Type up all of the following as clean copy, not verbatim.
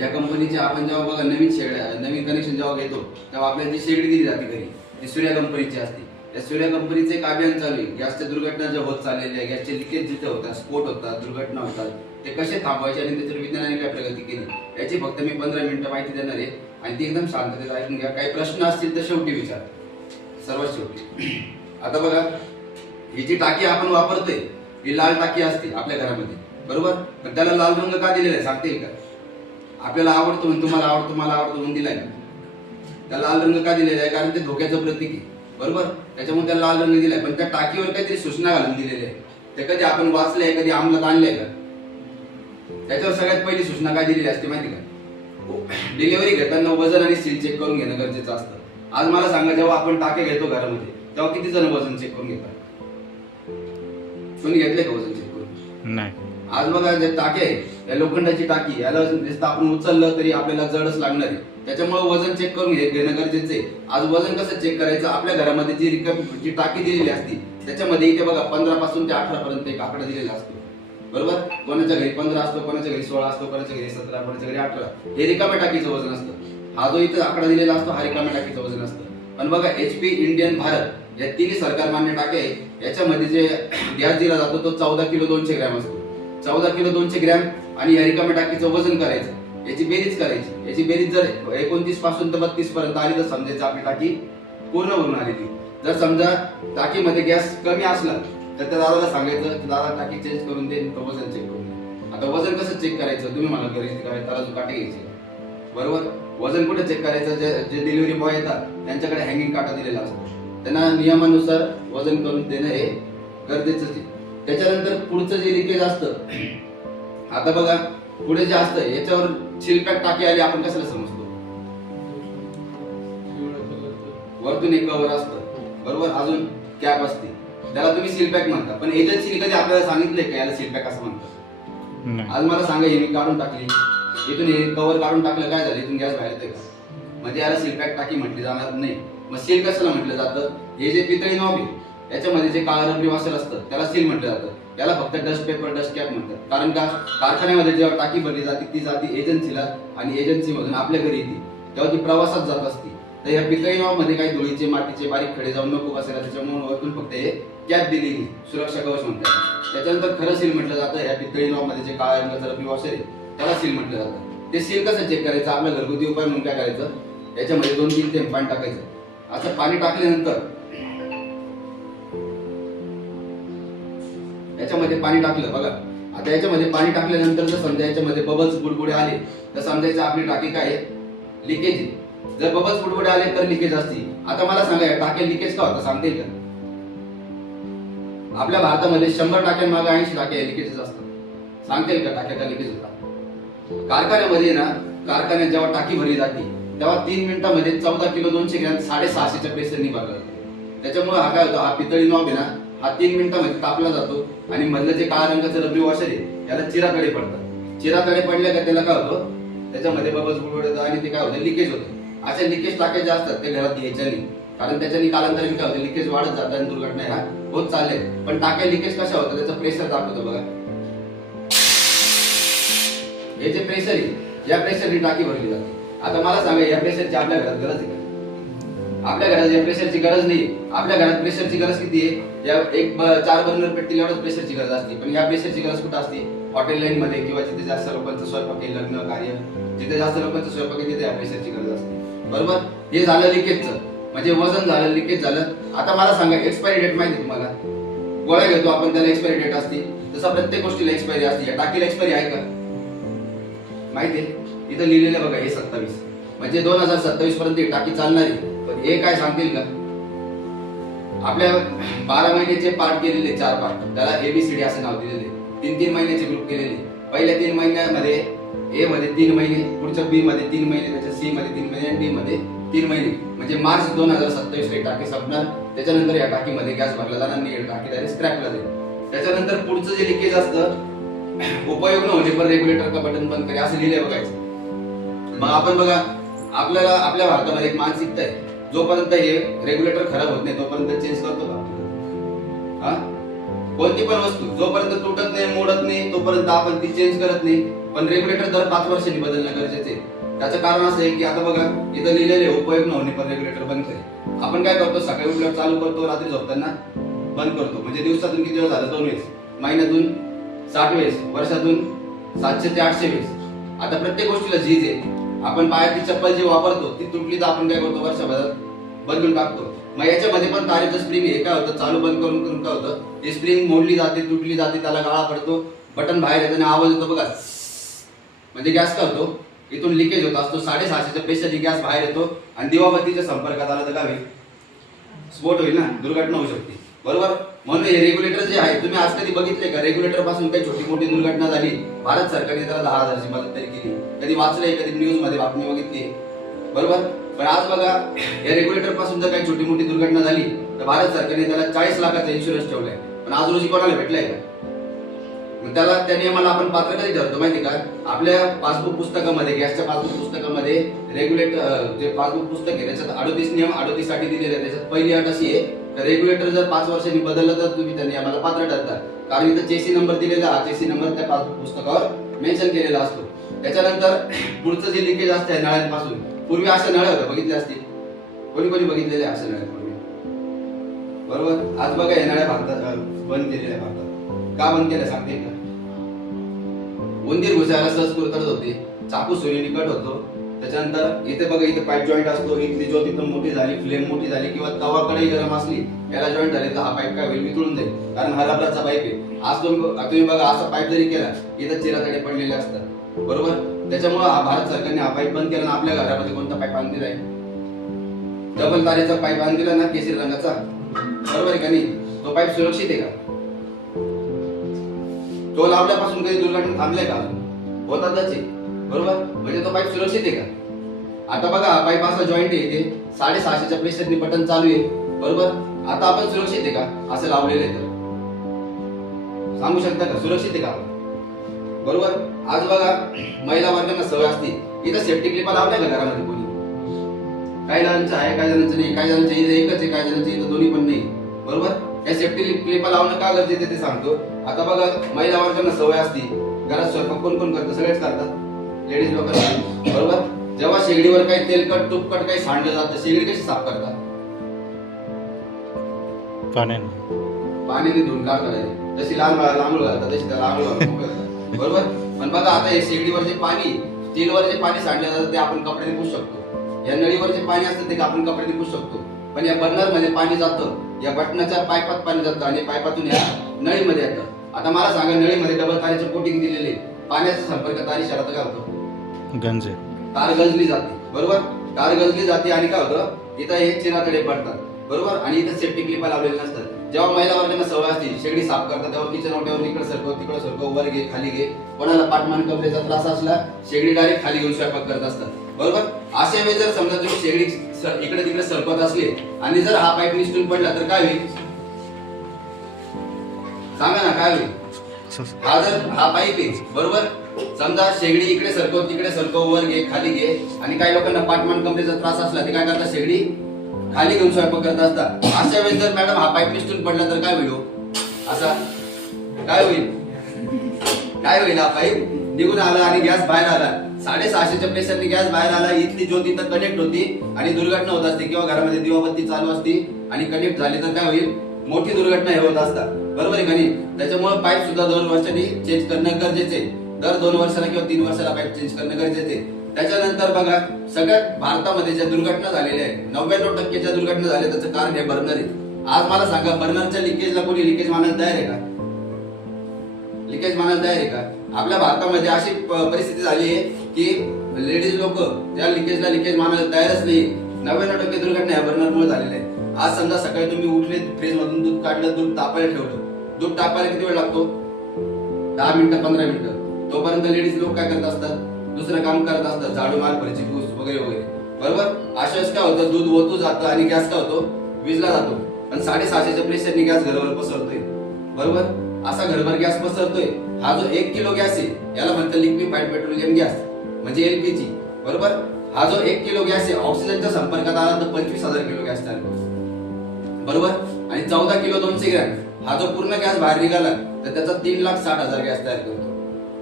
या कंपनीचे आपण जेव्हा बघा नवीन कनेक्शन जेव्हा घेतो तेव्हा आपल्याला जी शेगडी दिली जाते घरी ती सूर्या कंपनीची असते. या सूर्या कंपनीचं एक अभियान चालू आहे. गॅसच्या दुर्घटना ज्या होत चाललेल्या आहे, गॅसचे लिकेज जिथे होतात, स्फोट होतात, दुर्घटना होतात, ते कसे थांबवायचे आणि त्याच्यावर विज्ञानाने काय प्रगती केली याची फक्त मी 15 मिनिटं माहिती देणार आहे आणि ती एकदम शांततेत ऐकून घ्या. काही प्रश्न असतील तर शेवटी विचार, सर्वात शेवटी. आता बघा, ही जी टाकी आपण वापरतोय ही लाल टाकी असते आपल्या घरामध्ये, बरोबर? पण त्याला लाल रंग का दिलेला आहे सांगता येईल का? आपल्याला आवडतो म्हणून, तुम्हाला आवडतो, मला आवडतो म्हणून दिलाय का? त्याला लाल रंग का दिलेला आहे? कारण ते धोक्याचं प्रतीक आहे, बरोबर? त्याच्यामुळे त्याला लाल रंग दिलाय. पण त्या टाकीवर काहीतरी सूचना घालून दिलेली आहे. ते कधी आपण वाचलंय, कधी अंमलात आणलंय का? त्याच्यावर सगळ्यात पहिली सूचना काय दिलेली असते माहिती का? डिलिव्हरी घेताना वजन आणि सील चेक करून घेणं गरजेचं असतं. आज मला सांगा, जेव्हा आपण टाके घेतो घरामध्ये तेव्हा किती जण वजन चेक करून घेतात? कोणी घेतलंय का वजन चेक करून? नाही. आज बघा, जे टाके आहे, या लोखंडाची टाकी, याला नुसतं आपण उचललं तरी आपल्याला जडच लागणार आहे. त्याच्यामुळे वजन चेक करून घेणं गरजेचं आहे. आज वजन कसं चेक करायचं? आपल्या घरामध्ये जी टाकी दिलेली असती त्याच्यामध्ये इथे बघा 15 पासून ते 18 पर्यंत एक आकडा दिलेला असतो, बरोबर? कोणाच्या घरी 15 असतो, कोणाच्या घरी 16 असतो, कोणाच्या घरी 17, कोणाच्या घरी 18. हे रिकाम्या टाकीचं वजन असतं. हा जो इथे आकडा दिलेला असतो हा रिकाम्या टाकीचं वजन असतं. पण बघा, HP, इंडियन, भारत या तिन्ही सरकार मान्य टाके आहे, याच्यामध्ये जे गॅस दिला जातो तो 14 किलो 200 ग्रॅम असतो. 14 किलो 200 ग्रॅम आणि या रिकाम्या टाकीचं वजन करायचं, याची बेरीज करायची. याची बेरीज जर 29 पासून तर 32 पर्यंत आली तर समजायचं आपली टाकी पूर्ण भरून आलेली. जर समजा टाकीमध्ये गॅस कमी असला तर त्या दादाला सांगायचं की दादा टाकी चेंज करून दे, वजन चेक करून दे. आता वजन कसं चेक करायचं? तुम्ही मला घरी तराजू काटे घ्यायचे, बरोबर? वजन कुठे चेक करायचं? जे डिलिव्हरी बॉय येतात त्यांच्याकडे हँगिंग काटा दिलेला असतो, त्यांना नियमानुसार वजन करून देणं हे गरजेचं आहे. त्याच्यानंतर पुढचं जे लिकेज असतं, आता बघा पुढे जे असतं याच्यावर शिल्पॅक टाकी आली, आपण कशाला समजतो? वरतून एक कव्हर असतं, बरोबर? अजून कॅप असते, त्याला तुम्ही सीलपॅक म्हणता. पण एजन्सीने कधी आपल्याला सांगितलंय का याला सीलपॅक असं म्हणतात? आज मला सांगा, हे मी काढून टाकली, इथून हे कव्हर काढून टाकलं, काय झालं? इथून गॅस बाहेर येते का? म्हणजे याला सीलपॅक टाकी म्हटली जाणार नाही. मग सील कशाला म्हटलं जातं? हे जे पितळी नॉब आहे याच्यामध्ये जे काळं रबरी वासर असतं त्याला सील म्हटलं जातं. याला फक्त डस्ट पेपर, डस्ट कॅप म्हणतात. कारण का? कारखान्यामध्ये जेव्हा टाकी भरली जाते ती जाते एजन्सीला आणि एजन्सीमधून आपल्या घरी येते, तेव्हा ती प्रवासात जात असते. तर या पितळी नॉब मध्ये काही धुळीचे, मातीचे बारीक खडे जाऊन नको बसायला, त्याच्यामुळे वरतून फक्त हे कॅप दिलेली, सुरक्षा कवच म्हणतात. त्याच्यानंतर खरं सील म्हटलं जातं. या पितळी नॉब मध्ये जे काळ्या रंगाचं रबरी वासर आहे त्याला सील म्हटलं जातं. ते सील कसं चेक करायचं? आपल्या घरगुती उपाय म्हणून काय करायचं? याच्यामध्ये 2-3 थेंब पाणी टाकायचं. असं पाणी टाकल्यानंतर याच्यामध्ये पाणी टाकलं बघा. आता याच्यामध्ये पाणी टाकल्यानंतर जर समजा याच्यामध्ये बबल्स बुडबुडे आले तर समजायचं आपली टाकी काय आहे? लिकेज आहे. जर बबल्स बुडबुडे आले तर लिकेज असते. आता मला सांगा, या टाक्या लिकेज का होता सांगता येईल का? आपल्या भारतामध्ये 100 टाक्यांमागे 80 टाक्या लिकेजेस असतात. सांगता येईल का टाक्या का लिकेज होता? कारखान्यामध्ये ना, कारखान्यात जेव्हा टाकी भरली जाते तेव्हा 3 मिनिटांमध्ये 14 किलो 200 ग्रॅम 650च्या प्रेशरनी भरला जातो. त्याच्यामुळे हा काय होतो? हा पितळी नॉब आहे ना, हा 3 मिनिटांमध्ये तापला जातो आणि मधलं जे काळ्या रंगाचं रबरी वॉशर आहे याला चिराकडे पडतात. चिराकडे पडल्या का त्याला काय होतं? त्याच्यामध्ये बबल्स बुडबुडतात आणि ते काय होतं? लिकेज होतं. अशा लिकेज टाक्या ज्या असतात ते घरात घ्यायच्या नाही, कारण त्याच्याने कालांतराने काय होतं? लिकेज वाढत जातात आणि दुर्घटना ह्या होत चालल्या. पण टाक्या लिकेज कशा होतात? त्याचं प्रेशर दाखवतं बघा. हे जे प्रेशर आहे, या प्रेशरने टाकी भरली जाते. आता मला सांगा, या प्रेशरची आपल्या घरात गरज आहे का? आपल्या घरात या प्रेशरची गरज नाही. आपल्या घरात प्रेशरची गरज किती आहे? या 4 बर्नर पेटीला एवढंच प्रेशरची गरज असते. पण या प्रेशरची गरज कुठं असते? हॉटेल लाईन मध्ये किंवा जिथे जास्त लोकांचं स्वयंपाक आहे, लग्न कार्य, जिथे जास्त लोकांचं स्वयंपाक आहे तिथे या प्रेशरची गरज असते, बरोबर? हे झालं लिकेजचं, म्हणजे वजन झालं, लिकेज झालं. आता मला सांगा, एक्सपायरी डेट माहिती तुम्हाला? गोळ्या घेतो आपण, त्याला एक्सपायरी डेट असते. तसा प्रत्येक गोष्टीला एक्सपायरी असते. या टाकीला एक्सपायरी आहे का? माहिती आहे? इथं लिहिलेलं बघा, हे 27 म्हणजे 2027 पर्यंत ही टाकी चालणार आहे. पण हे काय सांगतील का? आपल्या 12 महिन्याचे पार्ट केलेले, 4 पार्ट, त्याला ABCD असं नाव दिलेले. 3-3 महिन्याचे ग्रुप केलेले. पहिल्या 3 महिन्यामध्ये A मध्ये 3 महिने, पुढच्या B मध्ये 3 महिने, त्याच्या C मध्ये 3 महिने आणि D मध्ये 3 महिने. म्हणजे मार्च 2027 ही टाकी संपणार. त्याच्यानंतर या टाकीमध्ये गॅस भरला जाणार नाही, टाकी डायरेक्ट स्क्रॅपला जाईल. त्याच्यानंतर पुढचं जे लिकेज असतं, उपयोग न होणे पण रेग्युलेटर का बटन बंद करे असं लिहिलंय बघायचं. मग आपण बघा, आपल्याला आपल्या भारतामध्ये एक मानसिकता आहे, जोपर्यंत हे रेग्युलेटर खराब होत नाही तोपर्यंत चेंज करतो का? हा, कोणती पण वस्तू जोपर्यंत तुटत नाही, मोडत नाही तोपर्यंत आपण ती चेंज करत नाही. पण रेग्युलेटर दर 5 वर्षांनी बदलणं गरजेचं आहे. त्याचं कारण असं आहे की आता बघा इथं लिहिलेले उपयोग न होणे पण रेग्युलेटर बंद करेल. आपण काय करतो, सकाळी उठल्यावर चालू करतो, रात्री झोपताना बंद करतो. म्हणजे दिवसातून किती वेळ झालं? 2 वेळेस, महिन्यातून 60 वेळेस, वर्षातून 700 ते 800 वेळेस. आता प्रत्येक गोष्टीला झीज आहे. आपण पायातली चप्पल जी वापरतो ती तुटली तर आपण काय करतो, वर्षभरात बदलून टाकतो. मग याच्यामध्ये पण तारेचं स्प्रिंग हे काय होतं, चालू बंद करून करून काय होतं, ती स्प्रिंग मोडली जाते, तुटली जाते, त्याला गाळा पडतो, बटन बाहेर येतो आणि आवाज येतो बघा. म्हणजे गॅस काय होतो, इथून लिकेज होत असतो. 650च्या प्रेशरची गॅस बाहेर येतो आणि दिवाबत्तीच्या संपर्कात आला तर काय होईल, स्फोट होईल ना, दुर्घटना होऊ शकते. बरोबर. म्हणून हे रेग्युलेटर जे आहे, तुम्ही आज कधी बघितले का रेग्युलेटर पासून काही छोटी मोठी दुर्घटना झाली? भारत सरकारने त्याला 10,000ची मदत तरी केली. कधी वाचलंय, कधी न्यूज मध्ये बातमी बघितली? बरोबर. पण आज बघा या रेग्युलेटर पासून जर काही छोटी मोठी दुर्घटना झाली तर भारत सरकारने त्याला 40 लाखाचा इन्शुरन्स ठेवलाय. पण आज रोजी कोणाला भेटलाय का? मग त्याला त्या नियमाला आपण पात्र कधी ठरतो माहिती का? आपल्या पासबुक पुस्तकामध्ये, गॅसच्या पासबुक पुस्तकामध्ये रेग्युलेटर जे पासबुक पुस्तक आहे त्याच्यात 38 नियम 38 साठी दिलेले आहेत. त्याच्यात पहिली अट अशी आहे की रेग्युलेटर जर 5 वर्षांनी बदललं तर तुम्ही त्या नियमाला पात्र ठरता. कारण इथं चेसी नंबर दिलेला, हा चेसी नंबर त्या पासबुक पुस्तकावर मेन्शन केलेला असतो. त्याच्यानंतर पुढचं जे लिकेज असतं नळ्यांपासून, पूर्वी अशा नळ्या होत्या, बघितल्या असतील कोणी कोणी बघितलेले अशा नळ्या पूर्वी? बरोबर. आज बघा या नळ्या भारतात बंद केलेल्या. भारतात का बंद केल्या सांगते का? उंदीर घुसायला सहज करत होते, चाकू सुरीने कट होतो. त्याच्यानंतर इथे बघा, इथे पाईप जॉईंट असतो, इथली ज्योत इथं मोठी झाली, फ्लेम मोठी झाली किंवा तवा कढई गरम असली, याला जॉईंट झाले तर हा पाईप काय होईल, वितळून जाईल. कारण हा रबराचा पाईप आहे. आज तुम्ही बघा असा पाईप जरी केला इथं चिरातडे पडलेले असतात. बरोबर. त्याच्यामुळे भारत सरकारने हा पाईप बंद केला. आपल्या घरामध्ये कोणता पाईप आणून दिलाय? डबल तारेचा पाईप आणून दिला ना, केशरी रंगाचा. बरोबर आहे का नाही? तो पाईप सुरक्षित आहे का? तो लावल्यापासून काही दुर्घटना थांबल्या का? होतातच आहे. बरोबर. म्हणजे तो पाईप सुरक्षित आहे का? आता बघा हा पाईप असा जॉईंट आहे, इथे 650च्या प्रेशरने बटन चालू आहे. बरोबर. आता आपण सुरक्षित आहे का असं लावलेलं आहे? तर सांगू शकता का सुरक्षित आहे का? बरोबर. आज बघा महिला वर्गांना सवय असते, इथं सेफ्टी क्लिपा लावल्या का घरामध्ये कोणी? काही जणांचं आहे, काही जणांचं नाही. काही जणांच्या इथं एकच आहे, काही जणांच्या इथं दोन्ही पण नाही. बरोबर. या सेफ्टी क्लिपा लावणं का गरजेचं आहे ते सांगतो. आता बघा महिला वर्गांना सवय असते, घरात स्वयंपाक कोण कोण करतं? सगळेच करतात, लेडीज लोक. बरोबर. जेव्हा शेगडीवर काही तेलकट तुपकट काही सांडलं जातं, शेगडी कशी साफ करतात? पाण्याने धुवून काढतात. जशी लहान बाळाला आंघोळ घालतात तशी त्याला आंघोळ घालतात. बरोबर. पण बघा आता हे शेगडीवर जे पाणी, स्टीलवर जे पाणी सांडलं जातं ते आपण कपड्याने पुसू शकतो. या नळीवर जे पाणी असतं ते आपण कपड्याने पुसू शकतो. पण या बर्नर मध्ये पाणी जातं, या बटनाच्या पाईपात पाणी जातं आणि पाईपातून या नळीमध्ये येतं. आता मला सांगा, नळीमध्ये डबल तारेचे कोटिंग दिलेले, पाण्याचा संपर्क तारी शरात काय होतो? गंजे. तार गंजली जाते. बरोबर. तार गंजली जाते आणि काय होतं, इथं हे चिरातडे पडतात. बरोबर. आणि इथं सेफ्टी क्लिपा लावलेले नसतात. जेव्हा महिला वर्गांना सवय असते शेगडी साफ करतात, तेव्हा किचन ओट्यावर इकडे सरकव तिकडे सरकव, वर घे खाली घे. कोणाला पाठमान कपड्याचा त्रास असला शेगडी डायरेक्ट खाली घेऊन स्वयंपाक करत असतात. बरोबर. अशा वेळी जर समजा तुम्ही शेगडी इकडे तिकडे सरकवत असले आणि जर हा पाईप निसटून पडला तर काय होईल सांगा ना? काय होईल? हा पाईप आहे. बरोबर. समजा शेगडी इकडे सरकव तिकडे सरकव, वर घे खाली घे. आणि काही लोकांना पाठमान कमरेचा त्रास असला ते काय करतात, शेगडी खाली घेऊन स्वयंपाक करत असतात. अशा वेळेस जर मॅडम हा पाईप निसटून पडला तर काय होईल? असा काय होईल? काय होईल? हा पाईप निघून आला आणि गॅस बाहेर आला. 650च्या प्रेशरने गॅस बाहेर आला, इथली ज्योत इथं कनेक्ट होती आणि दुर्घटना होत असते किंवा घरामध्ये दिवाबत्ती चालू असते आणि कनेक्ट झाली तर काय होईल? मोठी दुर्घटना हे होत असतात. बरोबर आहे का नाही? त्याच्यामुळे पाईप सुद्धा 2 वर्षांनी चेंज करणं गरजेचे. दर 2 वर्षाला किंवा 3 वर्षाला पाईप चेंज करणं गरजेचे. त्याच्यानंतर बघा सगळ्यात भारतामध्ये ज्या दुर्घटना झालेल्या आहेत, 99% ज्या दुर्घटना झाल्या त्याचं कारण हे बर्नर आहे. आज मला सांगा, बर्नरच्या लिकेजला कोणी लिकेज मानायला तयार आहे का? लिकेज मानायला तयार आहे का? आपल्या भारतामध्ये अशी परिस्थिती झाली आहे की लेडीज लोक त्या लिकेजला लिकेज मानायला तयारच नाही. 99% दुर्घटना या बर्नरमुळे झालेल्या आहेत. आज समजा सकाळी तुम्ही उठले, फ्रीज मधून दूध काढलं, दूध तापायला ठेवलं. दूध तापायला किती वेळ लागतो? 10 मिनिटं 15 मिनिटं. तोपर्यंत लेडीज लोक काय करत असतात? दुसरं काम करत असतात, झाडू मार, फरची पूस वगैरे वगैरे. बरोबर. अशा वेळेस काय होतं, दूध ओतू जातं आणि गॅस काय होतो, विजला जातो. पण 650च्या प्रेशरने गॅस घरावर पसरतोय. बरोबर. असा घरभर गॅस पसरतोय. हा जो 1 किलो गॅस आहे याला म्हणतात लिक्विफाईड पेट्रोलियम गॅस म्हणजे एलपीजी. बरोबर. हा जो 1 किलो गॅस आहे ऑक्सिजनच्या संपर्कात आला तर 25,000 किलो गॅस तयार करतो. बरोबर. आणि 14 किलो 200 ग्रॅम हा जो पूर्ण गॅस बाहेर निघाला तर त्याचा 3,60,000 गॅस तयार करतो.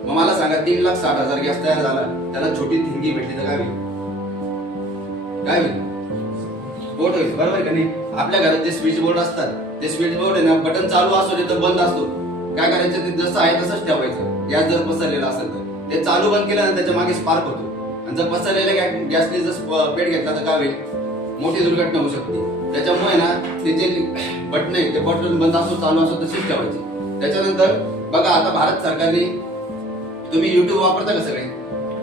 मग मला सांगा 3,60,000 गॅस तयार झाला, त्याला छोटी थिंगी भेटली तर काय होईल? काय होईल? स्फोट होईल, बरोबर का नाही? आपल्या घरात जे स्विच बोर्ड असतात, ते स्विच बोर्ड आहे ना, बटन चालू असो दे तर बंद असतो, काय करायचं ते जसं आहे तसंच ठेवायचं. गॅस जर पसरलेला असेल तर ते चालू बंद केलं ना त्याच्या मागे स्पार्क होतो, आणि जर पसरलेल्या गॅसने जर पेट घेतला तर काय होईल? मोठी दुर्घटना होऊ शकते. त्याच्यामुळे ना ते जे बटन आहे ते बटन बंद असो चालू असो तशीच ठेवायची. त्याच्यानंतर बघा, आता भारत सरकारने, तुम्ही युट्यूब वापरता का सगळे?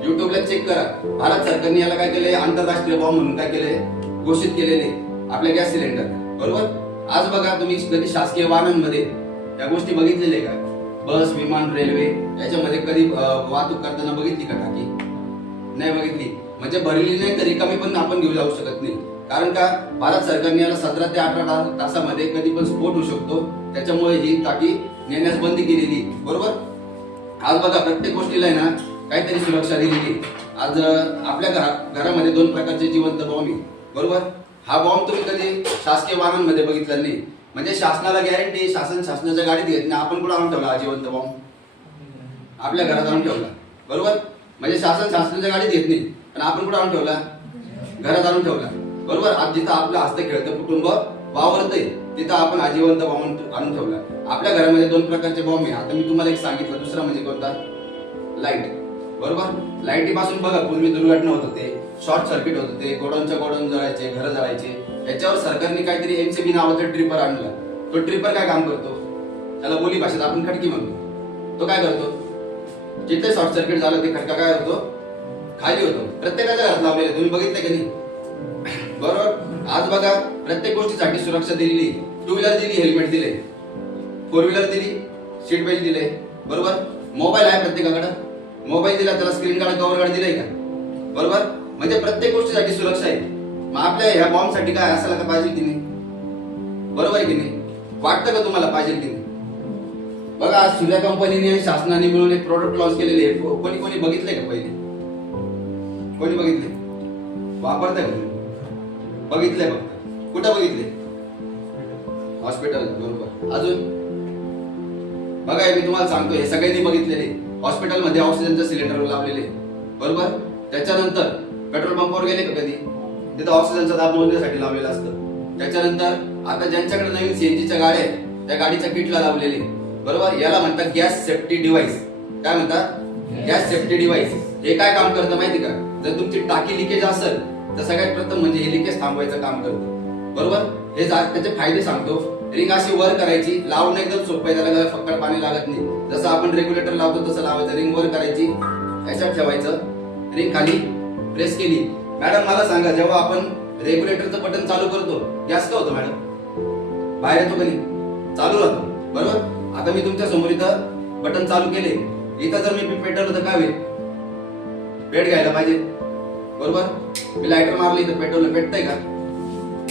युट्यूबला चेक करा, भारत सरकारने याला काय केलंय, आंतरराष्ट्रीय बॉम्ब म्हणून काय केलंय, घोषित केलेले आपल्या गॅस सिलेंडर, बरोबर. आज बघा, तुम्ही कधी शासकीय वाहनांमध्ये या गोष्टी बघितलेल्या आहे का? बस, विमान, रेल्वे याच्यामध्ये कधी वाहतूक करताना बघितली का टाकी? नाही बघितली. म्हणजे भरली नाही तर रिकामी पण आपण घेऊन जाऊ शकत नाही. कारण का, भारत सरकारने याला 17 ते 18 तासामध्ये कधी पण स्फोट होऊ शकतो, त्याच्यामुळे ही टाकी नेण्यास बंदी केलेली, बरोबर. आज बघा, प्रत्येक गोष्टीला आहे ना काहीतरी सुरक्षा दिलेली. आज आपल्या घरामध्ये 2 प्रकारचे जिवंत बॉम्ब आहे, बरोबर. हा बॉम्ब तुम्ही कधी शासकीय वाहनांमध्ये बघितला नाही. म्हणजे शासनाला गॅरंटी, शासनाच्या गाडीत घेत नाही. आपण कुठं आणून ठेवला हा जिवंत बॉम्ब? आपल्या घरात आणून ठेवला, बरोबर. म्हणजे शासनाच्या गाडीत घेत नाही, पण आपण कुठं आणून ठेवला? घरात आणून ठेवला, बरोबर. आज जिथं आपलं हस्त खेळतं कुटुंब वावरतंय तिथं आपण हा जिवंत बॉम्ब आणून ठेवला. आपल्या घरामध्ये 2 प्रकारचे बॉम्ब आहे. आता मी तुम्हाला एक सांगितलं, दुसरा म्हणजे कोणता? लाईट, बरोबर. लाईटीपासून बघा पूर्वी दुर्घटना होत होते, शॉर्ट सर्किट होत होते, गोडाऊनच्या गोडाऊन जळायचे, घर जळायचे. याच्यावर सरकारने काहीतरी एमसीबी नावाचा ट्रिपर आणला. तो ट्रिपर काय काम करतो? त्याला बोली भाषेत आपण खटकी म्हणतो. तो काय करतो? जिथे शॉर्ट सर्किट झालं ते खटका काय होतो? खाली होतो. प्रत्येकाच्या घरात लावलेले, तुम्ही बघितलं की नाही? बरोबर. आज बघा, प्रत्येक गोष्टीसाठी सुरक्षा दिलेली. 2 व्हीलर दिली, हेल्मेट दिले. 4 व्हीलर दिली, सीट बेल्ट दिले, बरोबर. मोबाईल आहे प्रत्येकाकडे, मोबाईल दिला, त्याला स्क्रीन गार्ड, कव्हर गार्ड दिलंय का? बरोबर. म्हणजे प्रत्येक गोष्टीसाठी सुरक्षा आहे. मग आपल्या ह्या बॉम्ब साठी काय असायला का पाहिजे की नाही? बरोबर आहे की नाही? वाटतं का तुम्हाला पाहिजे की नाही? बघा, आज सूर्या कंपनीने शासनाने मिळून एक प्रोडक्ट लॉन्च केलेले आहे. कोणी बघितले का पहिले? कोणी बघितले? वापरताय का? बघितलंय फक्त. कुठं बघितले? हॉस्पिटल, बरोबर. अजून बघा, मी तुम्हाला सांगतो, हे सगळ्यांनी बघितलेले. हॉस्पिटलमध्ये ऑक्सिजनचं सिलेंडर लावलेले, बरोबर. त्याच्यानंतर पेट्रोल पंपावर गेले का कधी? तिथं ऑक्सिजनचा दाब मोजण्यासाठी लावलेलं असतं. त्याच्यानंतर आता ज्यांच्याकडे नवीन सीएनजीच्या गाड्या आहेत त्या गाडीच्या किटला लावलेले, बरोबर. याला म्हणतात गॅस सेफ्टी डिव्हाइस. काय म्हणतात? Gas safety device. हे काय काम करतं माहिती का? जर तुमची टाकी लिकेज असेल तर सगळ्यात प्रथम म्हणजे हे लिकेज थांबवायचं काम करतं, बरोबर. हे त्याचे फायदे सांगतो. रिंग अशी वर करायची, लावणं एकदम सोपं आहे, त्याला फक्त पाणी लागत नाही. जसं आपण रेग्युलेटर लावतो तसं लावायचं. रिंग वर करायची, याच्यात ठेवायचं, रिंग खाली प्रेस केली. मॅडम मला सांगा, जेव्हा आपण रेग्युलेटरचं बटन चालू करतो गॅस का होतो मॅडम? बाहेर येतो का नाही? चालू राहतो, बरोबर. आता मी तुमच्या समोर इथं बटन चालू केले, इथं जर मी पेटवलं तर काय होईल? पेट घ्यायला पाहिजे, बरोबर. मी लायटर मारलं, इथं पेटवलं, पेटतंय का?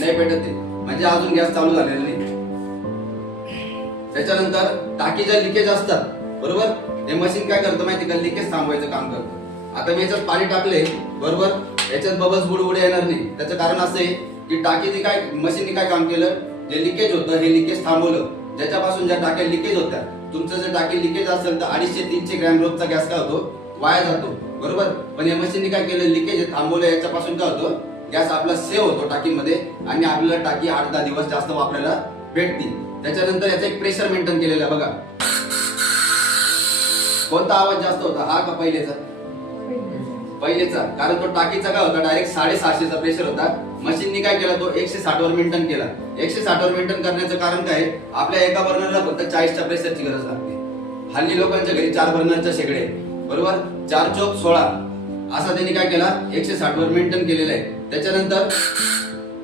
नाही पेटत ते, म्हणजे अजून गॅस चालू झालेला नाही. त्याच्यानंतर टाकी ज्या लिकेज असतात, बरोबर, हे मशीन काय करतं माहिती का? लिकेज थांबवायचं काम करतं. आता मी याच्यात पाणी टाकले, बरोबर, याच्यात बबल्स बुडबुडे येणार नाही. त्याचं कारण असं आहे की टाकीने काय, मशीनने काय काम केलं? जे लिकेज होतं हे लिकेज थांबवलं. ज्याच्यापासून ज्या टाक्या लिकेज होत्या, तुमचं जर टाकी लिकेज असेल तर 250-300 ग्रॅम रोजचा गॅस काय होतो? वाया जातो, बरोबर. पण या मशीनने काय केलं? लिकेज थांबवलं. याच्यापासून काय होतं? गॅस आपला सेव्ह होतो टाकीमध्ये, आणि आपल्याला टाकी 8-10 दिवस जास्त वापरायला भेटते. त्याच्यानंतर याचं एक प्रेशर मेंटेन केलेलं आहे बघा. कोणता आवाज जास्त होता, हा का पहिलेचा? पहिलेचा. कारण तो टाकीचा काय होता? डायरेक्ट 650चा प्रेशर होता. मशीनने काय केला? तो 160 वर मेंटेन केला. 160 वर मेंटेन करण्याचं कारण काय? आपल्या एका बर्नरला फक्त 40च्या प्रेशरची गरज लागते. हल्ली लोकांच्या घरी 4 बर्नरच्या शेगडे, बरोबर. 4 चौक 16 असा त्यांनी काय केला? 160 वर मेंटेन केलेलं आहे. त्याच्यानंतर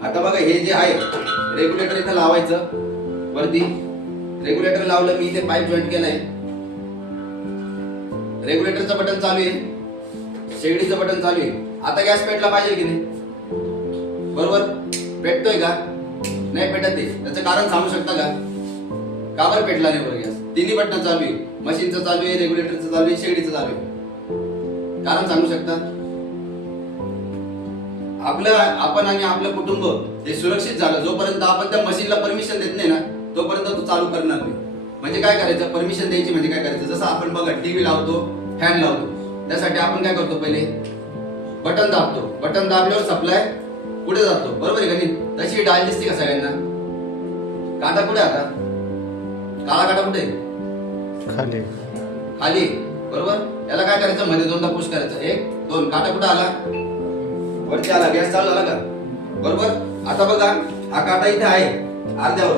आता बघा, हे जे आहे रेग्युलेटर इथं लावायचं वरती. रेग्युलेटर लावलं, मी इथे पाईप जॉईंट केलाय. रेग्युलेटरचं बटन चालू आहे, शेगडीचं बटन चालू आहे. आता गॅस पेटला पाहिजे की नाही? बरोबर. पेटतोय का? नाही पेटत आहे. त्याचं कारण सांगू शकता का? का बरं पेटला नाही बरं गॅस? तिन्ही बटन चालू आहे, मशीनचं चालू आहे, रेग्युलेटरचं चालू आहे, शेगडीचं चालू आहे. कारण सांगू शकता? आपण आणि आपलं कुटुंब हे सुरक्षित झालं जोपर्यंत आपण त्या मशीनला परमिशन देत नाही ना, तोपर्यंत तो चालू करणार नाही. म्हणजे काय करायचं? परमिशन द्यायची म्हणजे काय करायचं? जसं आपण बघा टीव्ही लावतो, फॅन लावतो. त्यासाठी आपण काय करतो, पहिले बटन दाबतो. बटन दाबल्यावर सप्लाय पुढे जातो, बरोबर आहे का नाही? तशी डायल दिसते का सगळ्यांना? काटा कुठे आता? काळा काटा कुठे? खाली खाली, बरोबर. याला काय करायचं, मध्ये दोनदा पुश करायचं. 1 2, काटा कुठे आला? वरती आला. गॅस चालू झाला का? बरोबर. आता बघा, हा काटा इथे आहे अर्ध्यावर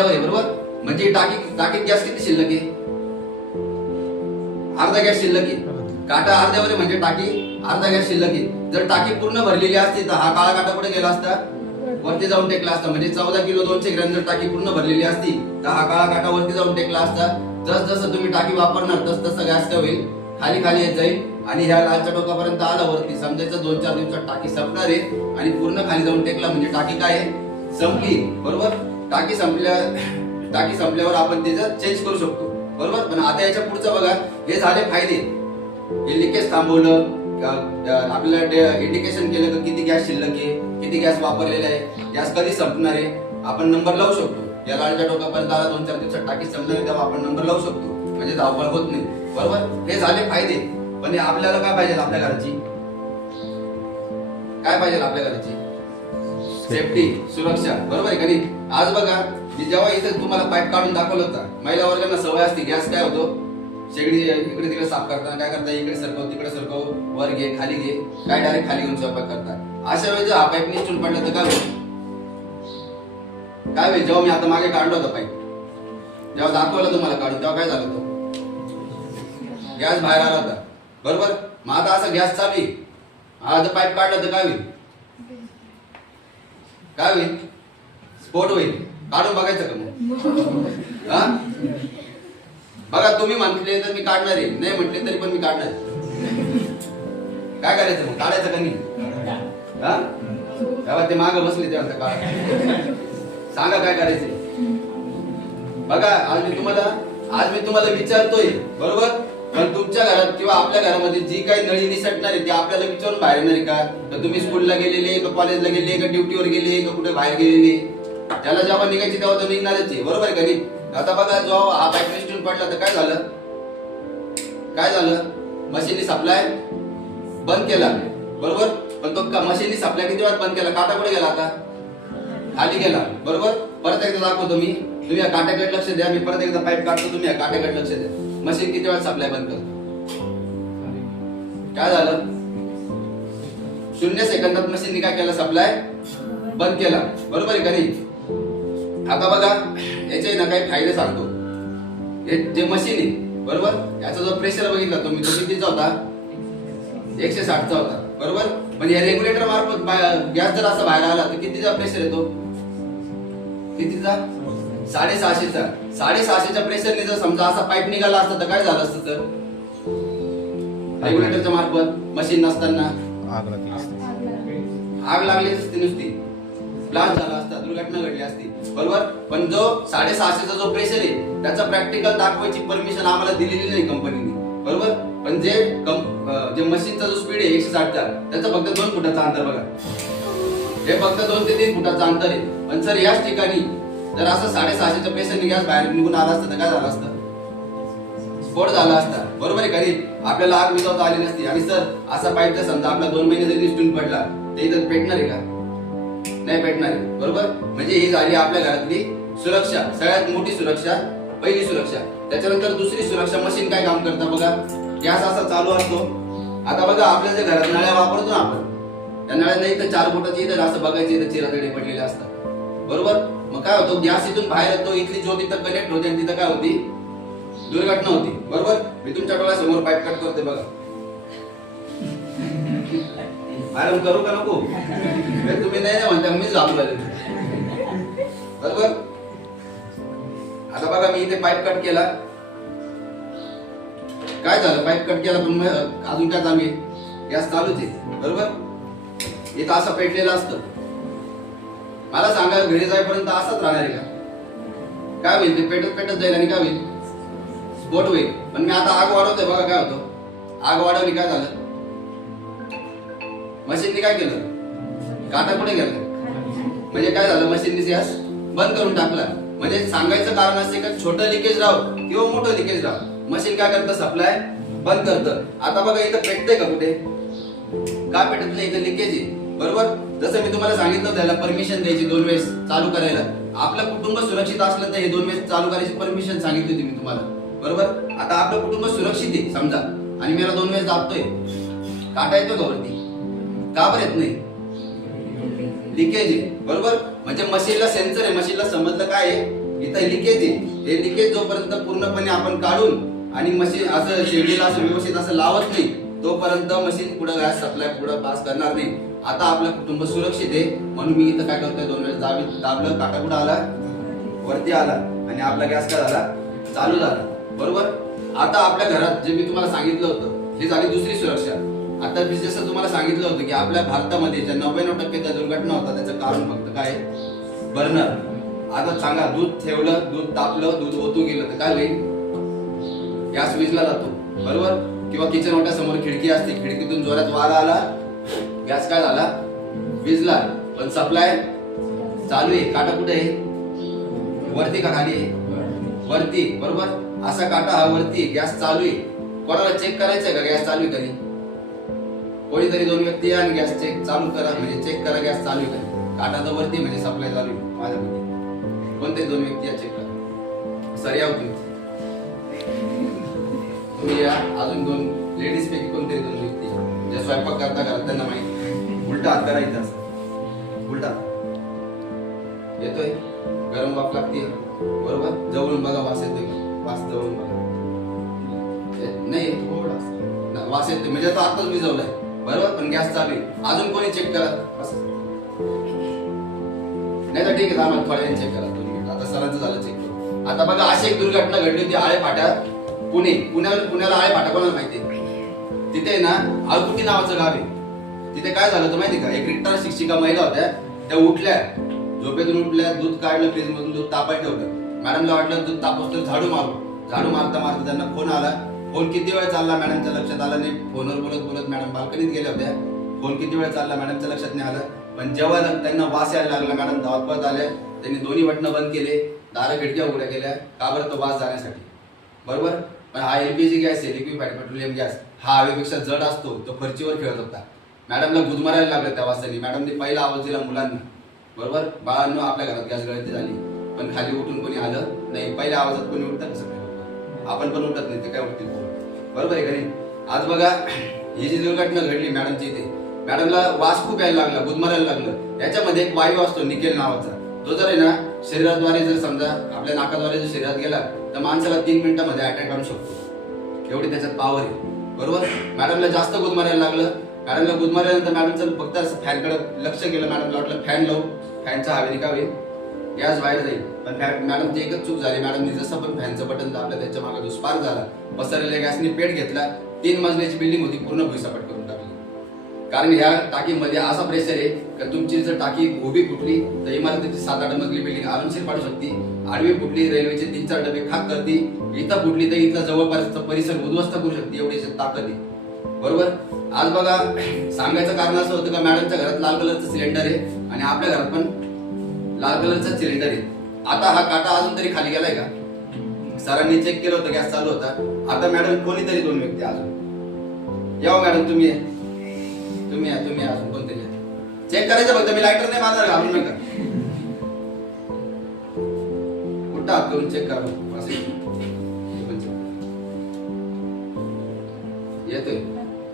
आहे, बरोबर. म्हणजे टाकीत गॅस किती शिल्लक आहे? अर्धा गॅस शिल्लक आहे. काटा अर्ध्यावर आहे म्हणजे टाकी अर्धा गॅस शिल्लक आहे. जर टाकी पूर्ण भरलेली असती तर हा काळा काटा कुठे गेला असता? वरती जाऊन टेकला असता. म्हणजे 14 किलो 200 ग्रॅम जर टाकी पूर्ण भरलेली असती तर हा काळा काटा वरती जाऊन टेकला असता. जसं तुम्ही टाकी वापरणार तसं गॅस काय होईल, खाली येत जाईल आणि ह्या लालच्या टोकापर्यंत आला वरती. समजायचं 2-4 दिवसात टाकी संपणार आहे आणि पूर्ण खाली जाऊन टेकला म्हणजे टाकी काय आहे, संपली, बरोबर. टाकी संपल्यावर आपण तिचं चेंज करू शकतो, बरोबर. पण आता याच्या पुढचं बघा, हे झाले फायदे. हे लिकेज थांबवलं, आपल्याला इंडिकेशन केलं की किती गॅस शिल्लक आहे, किती गॅस वापरलेला आहे, गॅस कधी संपणार आहे, आपण नंबर लावू शकतो. या लालच्या टोकापर्यंत आला 2-4 दिवसात टाकी संपणार तेव्हा आपण नंबर लावू शकतो, म्हणजे धावपळ होत नाही, बरोबर. हे झाले फायदे. पण आपल्याला काय पाहिजे, आपल्या घराची काय पाहिजे, आपल्या घराची सेफ्टी, सुरक्षा, बरोबर आहे का नाही? आज बघा, मी जेव्हा इथे तुम्हाला पाईप काढून दाखवलं होतं, महिला वर्गांना सवय असते, गॅस काय होतो, शेगडी इकडे तिकडे साफ करताना काय करता, इकडे सरकव तिकडे सरकव, वर घे खाली घे, काय डायरेक्ट खाली घेऊन स्वयंपाक करतात. अशा वेळी जर हा पाईप निसटून पडला तर काय होईल? जेव्हा मी आता मागे काढलं होतं पाईप, जेव्हा दाखवलं तुम्हाला काढून, तेव्हा काय झालं, तो गॅस बाहेर आला होता, बरोबर. मग आता असं गॅस चालू आहे, हा जर पाईप काढला तर काय होईल? स्फोट होईल. काढून बघायचं का मग? हा, बघा, तुम्ही म्हटले तर मी काढणार आहे, नाही म्हटले तरी पण मी काढणार. काय करायचं मग, काढायचं का नाही? हा, तेव्हा ते मागे बसले तेव्हा काढ, सांगा काय करायचं. बघा, आज मी तुम्हाला विचारतोय, बरोबर. पण तुमच्या घरात किंवा आपल्या घरामध्ये जी काही नळी निसटणार आहे ती आपल्याला विचारून बाहेर येणार आहे का? तर तुम्ही स्कूलला गेलेले का, कॉलेजला गेले का, ड्युटीवर गेले का, कुठे बाहेर गेलेले, त्याला जेव्हा निघायची तेव्हा तर निघणारच आहे, बरोबर आहे का नाही? आता बघा, जो हा पाईप निसटून पडला तर काय झालं, मशीननी सप्लाय बंद केला, बरोबर. पण तो मशीननी सप्लाय किती वेळात बंद केला? काटा कुठे गेला? आता खाली गेला, बरोबर. परत एकदा दाखवतो मी, तुम्ही या काट्याकडे लक्ष द्या. मी परत एकदा पाईप काढतो, तुम्ही या काट्याकडे लक्ष द्या. मशीन किती वेळात सप्लाय बंद करतो? काय झालं? 0 सेकंदात मशीनने काय केलं, सप्लाय बंद केला, बरोबर आहे का नाही? आता बघा, याचे ना काही फायदे सांगतो. हे जे मशीन आहे, बरोबर, याचा जो प्रेशर बघितला तुम्ही, तो कितीचा होता? 160चा होता, बरोबर. म्हणजे या रेग्युलेटर मार्फत गॅस जर असा बाहेर आला तर कितीचा प्रेशर येतो? कितीचा? 650चा. 650च्या प्रेशरने जर समजा असा पाईप निघाला असता तर काय झालं असतं? तर रेग्युलेटरच्या मार्फत मशीन नसताना आग लागली असती, नुसती ब्लास्ट झाला असता, दुर्घटना घडली असती, बरोबर. पण जो 650चा जो प्रेशर आहे त्याचा प्रॅक्टिकल दाखवायची परमिशन आम्हाला दिलेली नाही कंपनीने, बरोबर. पण जे मशीनचा जो स्पीड आहे 160चा, त्याचा फक्त 2 फुटाचा अंतर बघा. हे फक्त 2 ते 3 फुटाचा अंतर आहे. पण सर याच ठिकाणी जर असं 650च्या प्रेशरने गॅस बाहेर निघून आला असता तर काय झालं असतं? स्फोट झाला असता, बरोबर आहे का नाही? आपल्याला आग विझवता आली नसती. आणि सर असा पाईप जर समजा आपला 2 महिने जरी निसटून पडला तर इथं पेटणार आहे का? नाही पेटणार आहे, बरोबर. म्हणजे ही झाली आपल्या घरातली सुरक्षा, सगळ्यात मोठी सुरक्षा, पहिली सुरक्षा. त्याच्यानंतर दुसरी सुरक्षा, मशीन काय काम करतं बघा. गॅस असा चालू असतो. आता बघा, आपल्या जे घरात नळ्या वापरतो ना आपण, त्या नळ्यांना इथं 4 फुटाची इथं असं बघायची, इथं चिरातडे पडलेले असतात, बरोबर. मग काय होतं, गॅस इथून बाहेर येतो, इथली ज्योत इथं कनेक्ट होते आणि तिथं काय होती, दुर्घटना होती, बरोबर. मी तुमच्या डोळ्यासमोर पाईप कट करते बघा. आराम करू का नको? तुम्ही नाही म्हणता, मीच झालो, बरोबर. आता बघा, मी इथे पाईप कट केला, काय झालं, पाईप कट केला पण अजून काय चालू आहे, गॅस चालूच आहे, बरोबर. इथं असं पेटलेलं असतं. मला सांगा, घरी जाईपर्यंत असंच राहणार आहे का? काय होईल, ते पेटत जाईल आणि काय होईल, स्फोट होईल. पण मी आता आग वाढवतोय बघा, काय होतं, आग वाढवली, काय झालं, मशीनने काय केलं, काटा कुठे गेला, म्हणजे काय झालं, मशीनने गॅस बंद करून टाकला. म्हणजे सांगायचं कारण असे का छोटं लिकेज राहो किंवा मोठं लिकेज राहो, मशीन काय करतं, सप्लाय बंद करतं. आता बघा इथं पेटतंय का कुठे? का पेटत नाही? इथं लिकेज आहे. बरोबर. जसं मी तुम्हाला सांगितलं त्याला परमिशन द्यायची 2 वेळेस चालू करायला. आपलं कुटुंब सुरक्षित असलं तर हे 2 वेळेस चालू करायची परमिशन सांगितली होती मी तुम्हाला. बरोबर. आता आपलं कुटुंब सुरक्षित आहे समजा आणि मी याला 2 वेळेस दाबतोय, काटा येतो का वरती? का बरं येत नाही? लिकेज आहे. बरोबर. म्हणजे मशीनला सेन्सर आहे, मशीनला समजलं काय आहे इथं लिकेज आहे. हे लिकेज जोपर्यंत पूर्णपणे आपण काढून आणि मशीन असं शेडीला असं व्यवस्थित असं लावत नाही तोपर्यंत मशीन पुढे गॅस सप्लाय पुढे पास करणार नाही. आता आपलं कुटुंब सुरक्षित आहे म्हणून मी इथं काय करतोय 2 वेळेस दाबलं, काटा कुठं आला? वरती आला आणि आपला गॅस काय झाला? चालू झाला. बरोबर. आता आपल्या घरात जे मी तुम्हाला सांगितलं होतं ही झाली दुसरी सुरक्षा. आता मी जसं तुम्हाला सांगितलं होतं की आपल्या भारतामध्ये ज्या 99% त्या दुर्घटना होतात त्याचं कारण फक्त काय? बर्नर. आता सांगा दूध ठेवलं, दूध तापलं, दूध ओतू गेलं तर काय होईल? गॅस विजला जातो. बरोबर. किंवा किचन ओट्यासमोर खिडकी असते, खिडकीतून जोरात वारा आला, गॅस काय झाला? विजला. पण सप्लाय चालू आहे. काटा कुठे आहे? वरती का खाली आहे? वरती. बरोबर. असा काटा हा वरती, गॅस चालू आहे. कोणाला चेक करायचंय का गॅस चालू आहे का नाही? कोणीतरी 2 व्यक्ती या आणि गॅस चेक चालू करा, म्हणजे चेक करा गॅस चालू आहे का? काटा तर वरती म्हणजे सप्लाय चालू आहे माझ्यामध्ये. कोणतरी 2 व्यक्ती या चेक करा. सर या होती तुम्ही या. अजून 2 लेडीज पैकी कोणतरी 2 व्यक्ती ज्या स्वयंपाक करता घरात त्यांना माहिती. उलटा हात करायचा असं. उलटा येतोय, गरम वाफ लागते. बरोबर. जवळून बघा वास येतोय. वास जवळून बघा. नाही थोडा वास येतोय म्हणजे तो आताच भिजवलाय. बरोबर. पण गॅस चालू आहे. अजून कोणी चेक करा? नाही तर ठीक आहे आम्हाला थोड्या वेळ चेक करा. 2 मिनिट. आता सरांचं झालं चेक करू. आता बघा अशी एक दुर्घटना घडली होती आळेफाटा पुण्याला आळेफाटा कोणाला माहिती? तिथे ना आळकुटी नावाचं गाव आहे. तिथे काय झालं होतं माहिती का? एक रिटायर शिक्षिका महिला होत्या. त्या उठल्या, झोपेतून उठल्या, दूध काढलं फ्रीज मधून, दूध तापायला ठेवलं. मॅडमला वाटलं दूध तापस तर झाडू मारता मारता त्यांना फोन आला. फोन किती वेळ चालला मॅडमच्या लक्षात आलं नाही. फोनवर बोलत बोलत मॅडम बाल्कनीत गेल्या होत्या. फोन किती वेळ चालला मॅडमच्या लक्षात नाही आलं. पण जेव्हा त्यांना वास यायला लागला मॅडम धावत पळत आल्या. त्यांनी दोन्ही बटणं बंद केले, दारं खिडक्या उघड्या केल्या. का बरं? तो वास जाण्यासाठी. बरोबर. पण हा एलपीजी गॅस आहे, लिक्विफाईड पेट्रोलियम गॅस, हा हवेपेक्षा जड असतो. तो फरचीवर खेळत होता. मॅडमला गुदमारायला लागलं त्या वासाने. मॅडमने पहिला आवाज दिला मुलांना. बरोबर. बाळांनो आपल्या घरात गॅस गळती झाली. पण खाली उठून कोणी आलं नाही. पहिल्या आवाजात कोणी उठतं कसं काय? आपण पण उठत नाही, ते काय उठतील? बरोबर आहे का नाही? आज बघा ही जी दुर्घटना घडली मॅडमची इथे, मॅडमला वास खूप यायला लागला, गुदमारायला लागलं. याच्यामध्ये एक वायू असतो निकेल नावाचा. तो जर आहे ना शरीराद्वारे जर समजा आपल्या नाकाद्वारे जर शरीरात गेला तर माणसाला 3 मिनिटांमध्ये अटॅक आणू शकतो. एवढी त्याच्यात पॉवर आहे. बरोबर. मॅडमला जास्त गुदमारायला लागलं. मॅडमला गुदमारल्यानंतर मॅडमचं फक्त असं फॅनकडे लक्ष केलं. मॅडमला वाटलं फॅन लावू, फॅनच्या हवेने काय होईल? गॅस बाहेर जाईल. पण मॅडमची एकच चूक झाली. मॅडमने जसं पण फॅनचं बटन दाबलं त्याच्या मागे जो स्पार्क झाला, पसरलेल्या गॅसने पेट घेतला. 3 मजल्याची बिल्डिंग होती, पूर्ण भुईसपाट करून टाकली. कारण ह्या टाकीमध्ये असा प्रेशर आहे की तुमची जर टाकी उभी फुटली तर इमारतीची 7-8 मजली बिल्डिंग आरामशीर पाडू शकते. आडवी फुटली, रेल्वेचे 3-4 डबे खाक करते. इथं फुटली तर इथला जवळपासचा परिसर उद्ध्वस्त करू शकते, एवढी ताकद आहे. बरोबर. आज बघा सांगायचं कारण असं होतं का मॅडमच्या घरात लाल कलरचं सिलेंडर आहे आणि आपल्या घरात पण लाल कलरचा सिलेंडर आहे. आता हा काटा अजून तरी खाली गेलाय का? सरांनी चेक केलं होतं, गॅस चालू होता. आता मॅडम कोणीतरी 2 व्यक्ती अजून या. मॅडम तुम्ही अजून कोणतरी चेक करायचं फक्त. मी लायटर नाही मारणार, घालू नका. कुठं हात करून चेक करा. येतोय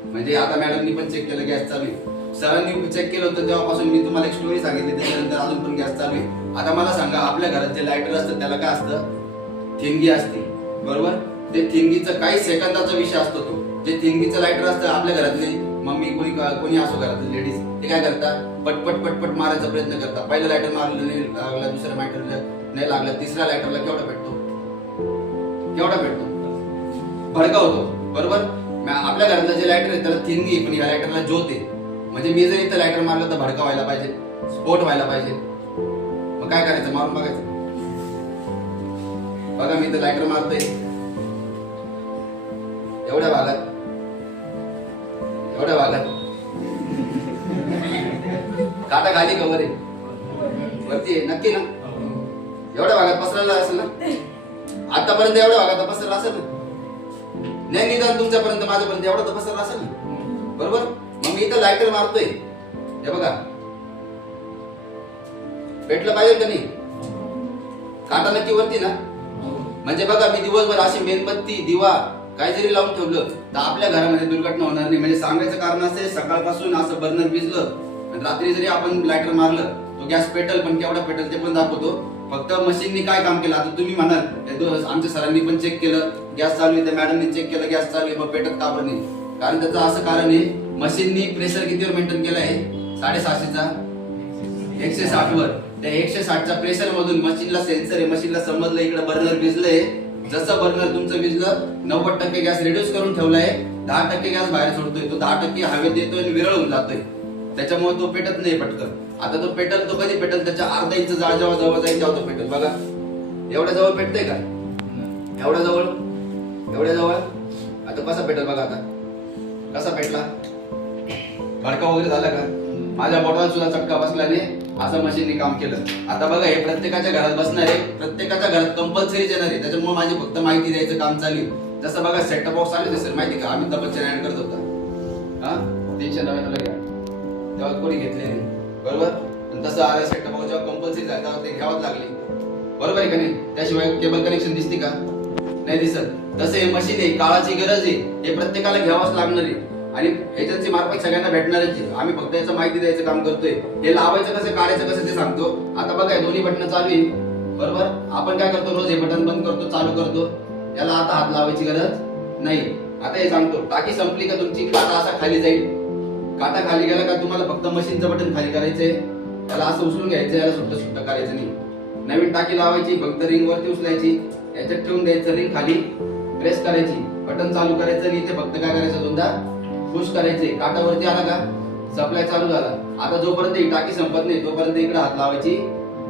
म्हणजे आता मॅडमनी पण चेक केलं, गॅस चालू आहे. सरांनी चेक केलं होतं तेव्हापासून मी तुम्हाला एक स्टोरी सांगितली, त्याच्यानंतर अजून पण गॅस चालू आहे. आता मला सांगा आपल्या घरात जे लायटर असतं त्याला काय असतं? ठिणगी असते. बरोबर. ते ठिणगीचं काही सेकंदाचा विषय असतो. तो जे ठिणगीचं लायटर असतं आपल्या घरातले मम्मी कोणी असो घरातले लेडीज ते काय करतात? पटपट मारायचा प्रयत्न करतात. पहिला लायटर मारलं नाही लागला, दुसऱ्या लायटरला नाही लागला, तिसऱ्या लायटरला केवढा पेटतो? भडका होतो. बरोबर. आपल्या घरातलं जे लायटर आहे त्याला ठिणगी, पण या लायटरला ज्योत आहे. म्हणजे मी जर इथं लायटर मारलं तर भडका व्हायला पाहिजे, स्फोट व्हायला पाहिजे. मग काय करायचं? मारून बघायचं. बघा मी इथं लायटर मारतोय एवढ्या भागात काटा खाली कवर आहे, वरती आहे. नक्की ना? एवढ्या भागात पसरला असेल ना? आतापर्यंत एवढ्या भागात पसरला असेल ना? नाही निदान तुमच्यापर्यंत माझ्यापर्यंत एवढा तर पसरला असेल ना, बरोबर. मग मी इथं लायटर मारतोय, हे बघा पेटलं पाहिजे का नाही, काटा नक्की वरती ना. म्हणजे बघा मी दिवसभर अशी मेणबत्ती दिवा काय जरी लावून ठेवलं तर आपल्या घरामध्ये दुर्घटना होणार नाही. म्हणजे सांगायचं कारण असं सकाळपासून असं बर्नर भिजलं आणि रात्री जरी आपण लायटर मारलं तो गॅस पेटल, पण केवढा पेटल ते पण दाखवतो. फक्त मशीननी काय काम केलं. आता तुम्ही म्हणाल आमच्या सरांनी पण चेक केलं गॅस चालू आहे, त्या मॅडमनी चेक केलं गॅस चालू आहे, मग पेटत का बरं नाही. कारण त्याचं असं कारण आहे मशीननी प्रेशर कितीवर मेंटेन केलं आहे 750चा 160 वर. त्या 160च्या प्रेशर मधून मशीनला सेन्सर आहे, मशीनला समजलं इकडे बर्नर भिजलंय. जसं बर्नर तुमचं भिजलं 90% गॅस रिड्यूस करून ठेवलाय, 10% गॅस बाहेर सोडतोय, तो 10% हवेत येतोय आणि विरळ होऊन जातोय. त्याच्यामुळे तो पेटत नाही पटकन. आता तो पेटल, तो कधी पेटल, त्याच्या अर्धा इंच जाळ जेव्हा जवळ जाईल तेव्हा तो पेटल. बघा एवढ्या जवळ पेटतंय का, एवढ्या जवळ, एवढ्या जवळ. आता कसा पेटल बघा, आता कसा पेटला, भडका वगैरे झाला का. माझ्या बोटाला सुद्धा चटका बसल्याने असं मशीनने काम केलं. आता बघा हे प्रत्येकाच्या घरात बसणार आहे, प्रत्येकाच्या घरात कंपल्सरी येणार आहे. त्याच्यामुळे माझी फक्त माहिती द्यायचं काम चालू आहे. जसं बघा सेटअप बॉक्स आले सर माहिती का, अमिताभ बच्चन ऍड करत होता हा 399 घ्या, तेव्हा कोणी घेतले नाही, बरोबर. तसं आलं सेटअप बॉक्स जेव्हा कंपल्सरी झालं तेव्हा ते घ्यावंच लागले, बरोबर आहे का नाही. त्याशिवाय केबल कनेक्शन दिसते का, नाही दिसत. तसं हे मशीन आहे, काळाची गरज आहे, हे प्रत्येकाला घ्यावंच लागणार आहे आणि एजन्सी मार्फत सगळ्यांना भेटणारच आहे. आम्ही फक्त याचं माहिती द्यायचं काम करतोय. हे लावायचं कसं, काढायचं कसं ते सांगतो. आता बघा दोन्ही बटन चालू आहे, बरोबर. आपण काय करतो रोज हे बटन बंद करतो चालू करतो, याला आता हात लावायची गरज नाही. आता हे सांगतो टाकी संपली का तुमची, काटा असा खाली जाईल, काटा खाली गेला का तुम्हाला फक्त मशीनचं बटन खाली करायचंय, याला असं उचलून घ्यायचं, याला सुट्ट सुट्ट करायचं नाही. नवीन टाकी लावायची, फक्त रिंग वरती उचलायची, याच्यात ठेवून द्यायचं, रिंग खाली प्रेस करायची, बटन चालू करायचं आणि इथे फक्त काय करायचं दोनदा पुश करायचे. काटा वरती आला का सप्लाय चालू झाला. आता जोपर्यंत ही टाकी संपत नाही तोपर्यंत इकडे हात लावायची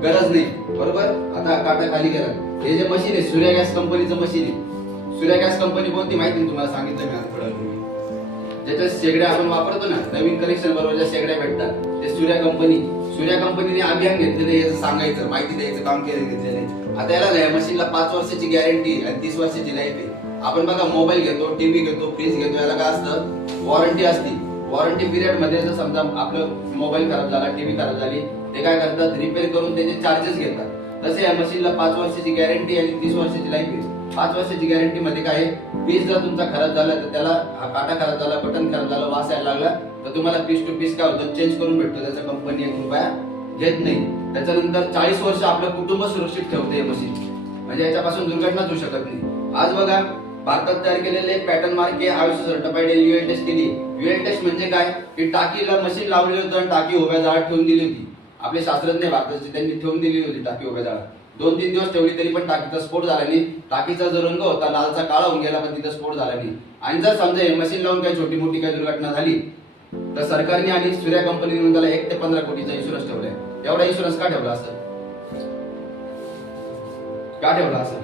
गरज नाही, बरोबर. आता काटा खाली गेला. हे जे मशीन आहे सूर्या गॅस कंपनीचं मशीन आहे. सूर्या गॅस कंपनी कोणती माहिती तुम्हाला सांगितलं मी आज थोडं. ज्याच्या शेगड्या आपण वापरतो ना, नवीन कनेक्शन बरोबर ज्या शेगड्या भेटतात ते सूर्या कंपनी. सूर्या कंपनीने अभियान घेतलेले याचं सांगायचं माहिती द्यायचं काम केलं घेतलेलं. आता याला मशीनला 5 वर्षाची गॅरंटी आणि 30 वर्षाची लाईफ आहे. आपण बघा मोबाईल घेतो, टीव्ही घेतो, फ्रीज घेतो, याला काय असतं वॉरंटी असते. वॉरंटी पिरियड मध्ये जर समजा आपलं मोबाईल खराब झाला, टीव्ही खराब झाली, ते काय करतात रिपेअर करून त्याचे चार्जेस घेतात. तसे या मशीनला 5 वर्षाची गॅरंटी आणि 30 वर्षाची लाईफ आहे. 5 वर्षाची गॅरंटी मध्ये काय पीस जर तुमचा खराब झाला तर त्याला काटा खराब झाला, बटन खराब झाला, वास यायला लागला तर तुम्हाला पीस टू पीस काय होतं चेंज करून भेटतो. त्याचा कंपनी 1 रुपया घेत नाही. त्याच्यानंतर 40 वर्ष आपलं कुटुंब सुरक्षित ठेवते हे मशीन. म्हणजे याच्यापासून दुर्घटनाच होऊ शकत नाही. आज बघा भारतात तयार केलेले पॅटर्न मार्क हे आयुष्य सर्टिफाईड युएल टेस्ट केली. युएल टेस्ट म्हणजे काय की टाकीला मशीन लावली होतं आणि टाकी उभ्या जाळात ठेवून दिली होती. आपले शास्त्रज्ञ भारताचे त्यांनी ठेवून दिली होती टाकी उभ्या जाळात. 2-3 दिवस ठेवली तरी पण टाकीचा स्फोट झाला नाही. टाकीचा जो रंग होता लालचा काळा होऊन गेला पण तिथं स्फोट झाला नाही. आणि जर समजा हे मशीन लावून काही छोटी मोठी काही दुर्घटना झाली तर सरकारने आणि सूर्या कंपनीने त्याला 1 ते 15 कोटीचा इन्शुरन्स ठेवलाय. एवढा इन्शुरन्स का ठेवला असं, का ठेवला असं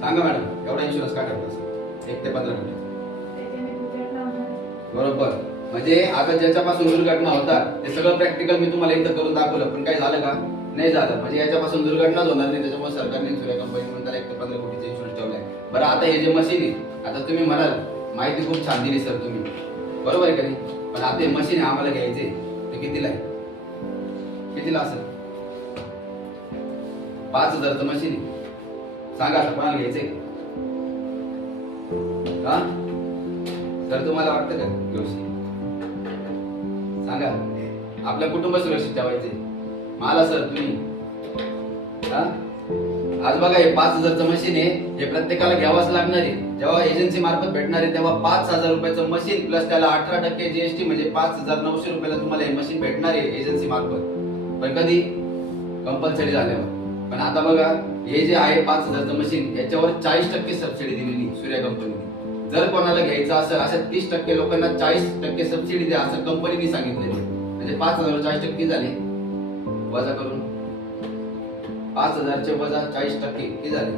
सांगा मॅडम. एवढा इन्शुरन्स का ठेवला असं 1 ते 15 कोटी, बरोबर. म्हणजे आता ज्याच्यापासून दुर्घटना होतात ते सगळं प्रॅक्टिकल मी तुम्हाला इथं करून दाखवलं, पण काय झालं का नाही झालं. म्हणजे याच्यापासून दुर्घटनाच होणार नाही. त्याच्यामुळे सरकारने सूर्या कंपनी म्हणून त्याला 1 ते 15 कोटीचा इन्शुरन्स ठेवलाय. बरं आता हे जे मशीन आहे, आता तुम्ही म्हणाल माहिती खूप छान दिली सर तुम्ही, बरोबर आहे का नाही. पण आता हे मशीन आम्हाला घ्यायचे ते कितीला आहे, कितीला असेल 5,000चं मशीन आहे. सांगा कोणाला घ्यायचंय का सर, तुम्हाला वाटतं का घेऊशी सांगा. आपलं कुटुंब सुरक्षित ठेवायचे मला सर तुम्ही हा. आज बघा हे 5,000चं मशीन आहे, हे प्रत्येकाला घ्यावंच लागणार आहे. जेव्हा एजन्सी मार्फत भेटणार आहे तेव्हा 5,000 रुपयाचं मशीन प्लस त्याला 18% जीएसटी म्हणजे 5,900 रुपयाला तुम्हाला हे मशीन भेटणार आहे एजन्सी मार्फत. पण कधी कंपल्सरी झाल्यावर. पण आता बघा हे जे आहे 5,000चं मशीन याच्यावर 40% सबसिडी दिलेली सूर्या कंपनीने. जर कोणाला घ्यायचं असेल अशा 30% लोकांना 40% सबसिडी द्या असं कंपनीने सांगितलेलं. म्हणजे 5,000 40% झाले वजा करून 5,000 चे वजा 40% किती झाले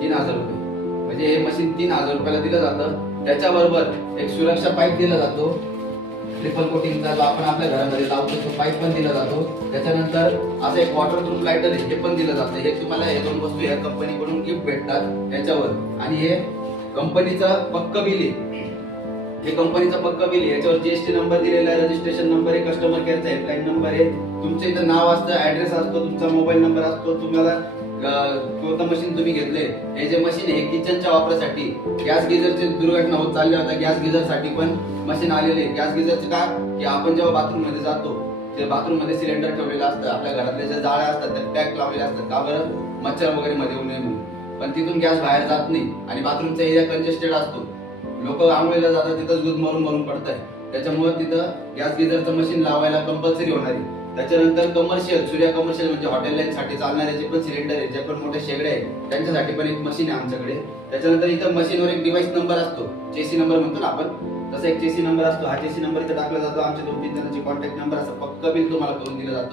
3,000 रुपये. म्हणजे हे मशीन 3,000 रुपयाला दिलं जातं. त्याच्याबरोबर एक सुरक्षा पाईप दिला जातो ट्रिपल कोटिंगचा जो आपण आपल्या घरामध्ये लावतो तो पाईप पण दिला जातो. त्याच्यानंतर असं एक वॉटरप्रूफ लायटर आहे, हे पण दिलं जातं. हे तुम्हाला हे दोन वस्तू या कंपनीकडून गिफ्ट भेटतात याच्यावर. आणि हे कंपनीचं पक्क बिल आहे, हे कंपनीचं पक्क बिल आहे. याच्यावर जीएसटी नंबर दिलेला आहे, रजिस्ट्रेशन नंबर आहे, कस्टमर केअरचा हेल्पलाईन नंबर आहे, तुमचं इथं नाव असतं, ऍड्रेस असतो, तुमचा मोबाईल नंबर असतो. तुम्हाला कोणतं मशीन तुम्ही घेतले, हे जे मशीन आहे किचनच्या वापरासाठी, गॅस गिझरची दुर्घटना होत चालल्या होत्या, गॅस गिझरसाठी पण मशीन आलेले. गॅस गिझरचं का की आपण जेव्हा बाथरूम मध्ये जातो, ते बाथरूम मध्ये सिलेंडर ठेवलेलं असतं, आपल्या घरातले जे जाळे असतात ते टॅग लावलेले असतात, का बरं, मच्छर वगैरे मध्ये येऊ नये म्हणून. पण तिथून गॅस बाहेर जात नाही आणि बाथरूमचा एरिया कंजेस्टेड असतो, लोक आंघोळीला जातात तिथंच दूध मरून मरून पडतात. त्याच्यामुळे तिथं गॅस गिझरचं मशीन लावायला कंपल्सरी होणार आहे. त्याच्यानंतर कमर्शियल, सूर्या कमर्शियल म्हणजे हॉटेल लाईन साठी चालणारे जे पण सिलेंडर आहे, जे पण मोठे शेगडे आहेत त्यांच्यासाठी पण एक मशीन आहे आमच्याकडे. त्याच्यानंतर इथं मशीनवर एक डिव्हाइस नंबर असतो, चेसी नंबर म्हणतो ना आपण, तसा एक चेसी नंबर असतो. हा चेसी नंबर इथं टाकला जातो. आमच्या 2-3 जणांचे कॉन्टॅक्ट नंबर असं पक्क बिल तुम्हाला करून दिलं जातं.